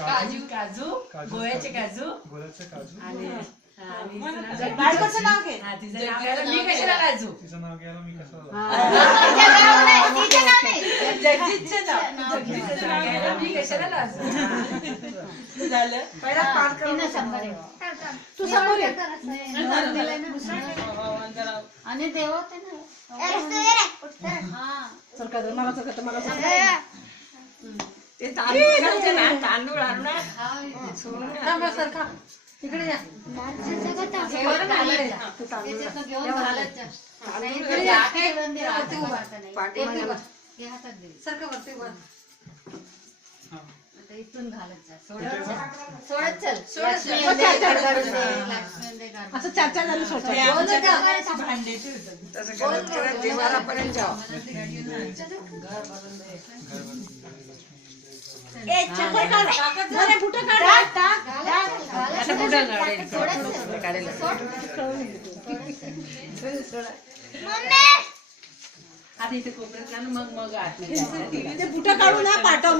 काजू काजू गोळ्याचे काजू आणि बायकोचं नाव घे. तिचं नाव घ्यायला मी कशाला काजू तिचं नाव घ्यायला मी कसं जगजीतचं नाव घ्यायला मी कशाला लाजू झालं पहिला पाठ करून तू समोर ये. आणि देव होते ना मला चल मला चल. ते तांदूळ घालते ना तांदूळ आणून थांबा सरका इकडे या. घेऊन घालायचं. त्याच्यातनं घेऊन घालायचं. नाही तर ते आखे बंदी राहते उभारता नाही. ते हातात दे. सरका वरती वर. आता इथून घालायचं. सोडत चल लक्ष्मी चार चार अंधे झाले. लक्ष्मी अंधे गाणं. असं चार चार झाले सोडतात. भांडे ठेवतात आता इथे कोपऱ्यातला मग आत ते बुटं काढू ना पाठव.